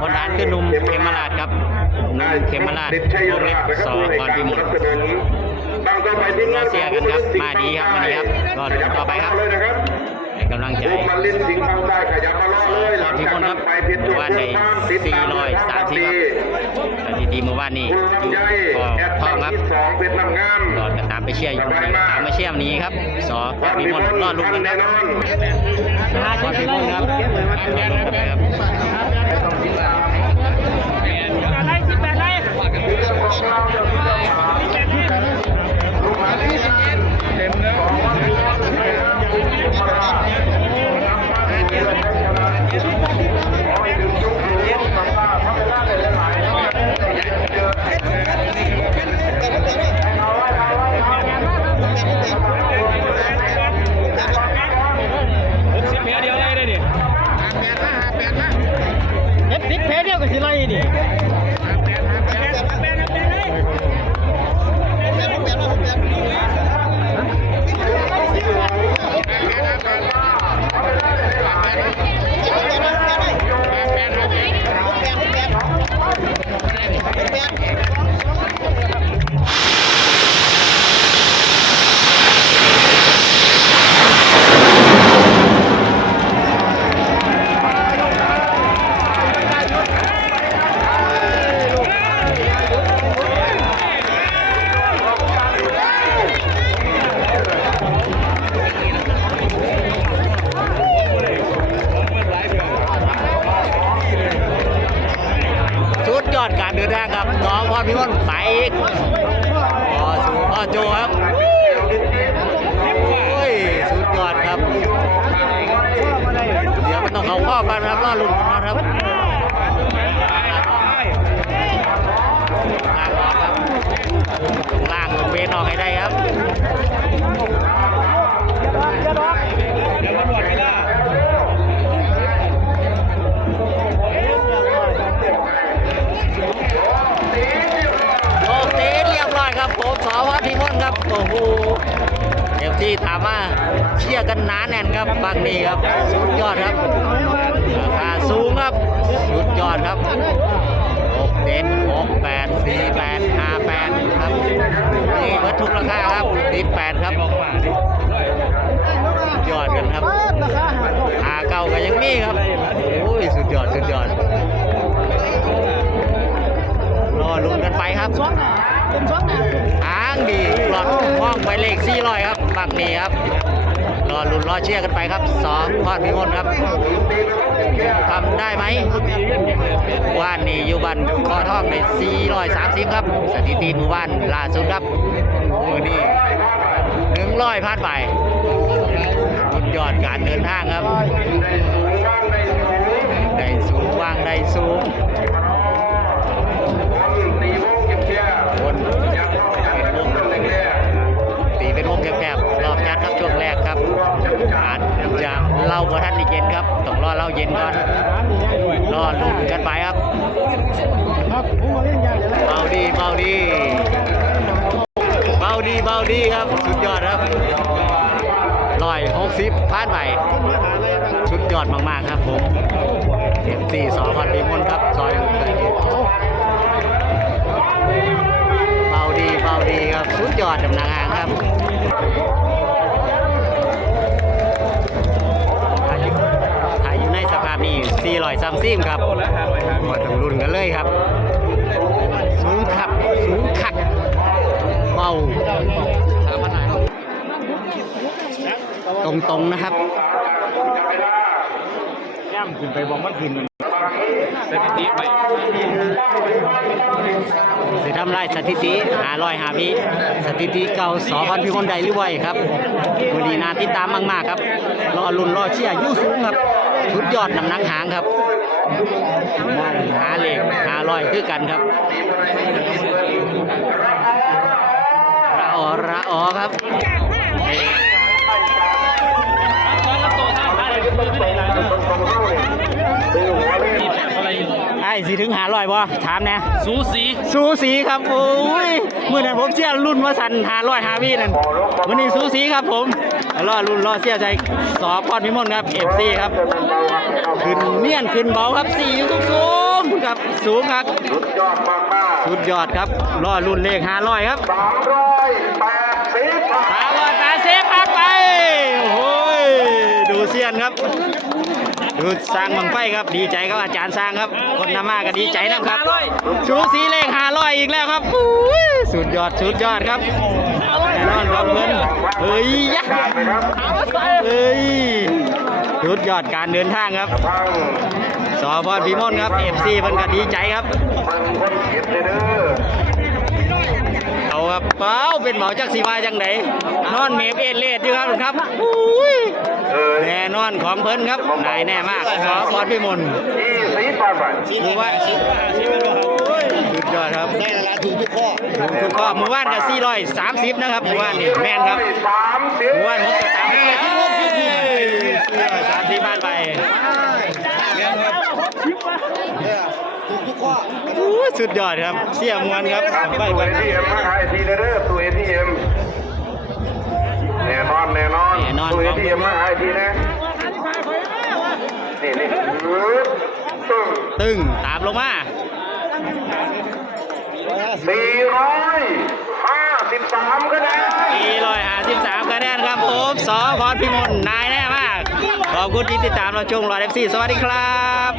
พลทหารคือหนุ่มเขมราชครับหนุ่มเขมราชวงเล็บสอพรพิมลตั้งต่อไปที่รอเสียกันครับ มาดีครับวันนี้ครับรอดูต่อไปครับเลยนะครับให้กำลังใจลูกมันลิ้นสิงห์ทำได้ขยับมาล้อเลยหลังจากนั้นไปผิดจุดวันในติดตาม430ครับ สถิติเมื่อวานนี้คุณอยู่ลำไยก็แอดท่ตัองงครับที่สองเป็นนำงามรอกันตามไปเชียร์อยู่วันนี้ตามมาเชียร์วันนี้ครับสอพรพิมลรอลุ้นกันครับสอพรพิมลครับรอลุ้นกันไปครับสิบ ย พี่บน้องพรพิมลไปอีกพอสูพ่อโจครับโอ้ยสุดยอดครับ เดี๋ยวมันต้องเขาข้อกันครับรอลุ้นกันนะครับล่างออกครับล่างลงเบนออกให้ได้ครับ สาวพัทพิมลครับ โอ้โหเอฟซีถามว่าเชียร์กันหนาแน่นครับบางนี้ครับ สุดยอดครับราคาสูงครับ สุดยอดครับหกเจ็ดหกแปดสี่แปดห้าแปดครับ นี่เบิดทุกราคาครับติดแปดครับสุดยอดกันครับหาเก่าก็ยังมีครับ โอ้ย สุดยอด สุดยอดรอลุ้นกันไปครับทางดี หลอดห้องไปเลข400ครับฝั่งนี้ครับรอลุ้นรอเชียร์กันไปครับสองพอดพิมลครับทำได้ไหมว่านนี่อยู่บันคอท่องใน430ครับ สถิติหมู่บ้านล่าสุดครับมือนี้100พลาดไปสุดยอดการเดินทางครับ ได้สูงว่างได้สูง เย็นครับต้องรอเล่าเย็นก่อนรอลุ้นกันไปครับเบาดีเบาดีเบาดีเบาดีครับ สุดยอดครับร้อยหกสิบผ่านไปสุดยอดมากๆครับผมเอฟซีสองพันปีมนครับซอยหลุมเเหตุเบาดีเบาดีครับ สุดยอดดำนางางครับ พนี้400ซัมซิมครับมาต้องรุ่นกันเลยครับ สูงขับ สูงขักเบาตรงๆนะครับย่ำขึ้นไปบอกมันขึ้นสถิติไปสิทำลายสถิติหาลอยหาวิสถิติเก่าสอพันพิมลใดหรือไว้ครับวันนี้นาติดตามมาก ๆ ครับรอลุ่นรอเชียร์อยุ่สูงครับ ชุดยอดน้ำหนักหางครับหาเหล็กหาลอยคือกันครับระออระออครับตอนรับตัวท่าท่าเลยไม่ได้นะนี่แบบอะไรอยู่ไอ้สิถึงหาลอยบ่ถามแน่สูสีสูสีครับโอ้ยเมื่อนั้นผมเชียร์รุ่นว่าสันหาร้อยหาวีนั่นวันนี้สูสีครับผมรอรุ่นรอเชียร์ใจสอพอดพิมลครับเอฟซีครับ ขึ้นเนียนขึ้นเบาครับสี่อยู่สูงสูงครับ สุดยอดมากมากสุดยอดครับรอรุ่นเลข500ครับสามร้อยแปดสิบสามร้อยแปดสิบผ่านไปโอ้โหยดูเซียนครับ ดูสร้างบังไฟครับดีใจครับอาจารย์สร้างครับ คนนำมาก็ดีใจนะครับชูสีเลข500อีกแล้วครับอุ้ยสุดยอดสุดยอดครับแน่นอนครับเงินเฮ้ยยะการไปครับเฮ้ย สุดยอดการเดินทางครับทั้งสอพรพิมลครับ FC เพิ่นก็ดีใจครับมันคนเก็บเลยเด้อเอาครับเป้าเป็นเหมาจักสีวาจังไดนอนเมฟเอเลดอยู่ครับครับอุ้ยเออแน่นอนของเพิ่นครับนายแน่มากสอพรพิมลยี่สิบปอนด์ไปมือว่าสุดยอดครับได้ละถูกทุกข้อถูกทุกข้อมือว่านกับ430นะครับมือว่านนี่แม่นครับสามสิบมือว่านผมก็ตามไปสามสิบบ้านไปอู้ สุดยอดครับ เสียมวนครับไปตัวไปเอทีเอ็มมาขายทีเด้อตัวเอทีเอ็มแน่นอนแน่นอนตัวเอทีเอ็มมาขายทีนะนี่นี่ตึงตึงตามลงมาสี่ร้อยห้าสิบสามคะแนน453คะแนนครับผมสอพรพิมลนายแน่มาก ขอบคุณที่ติดตามเราชมรอเอฟซีสวัสดีครับ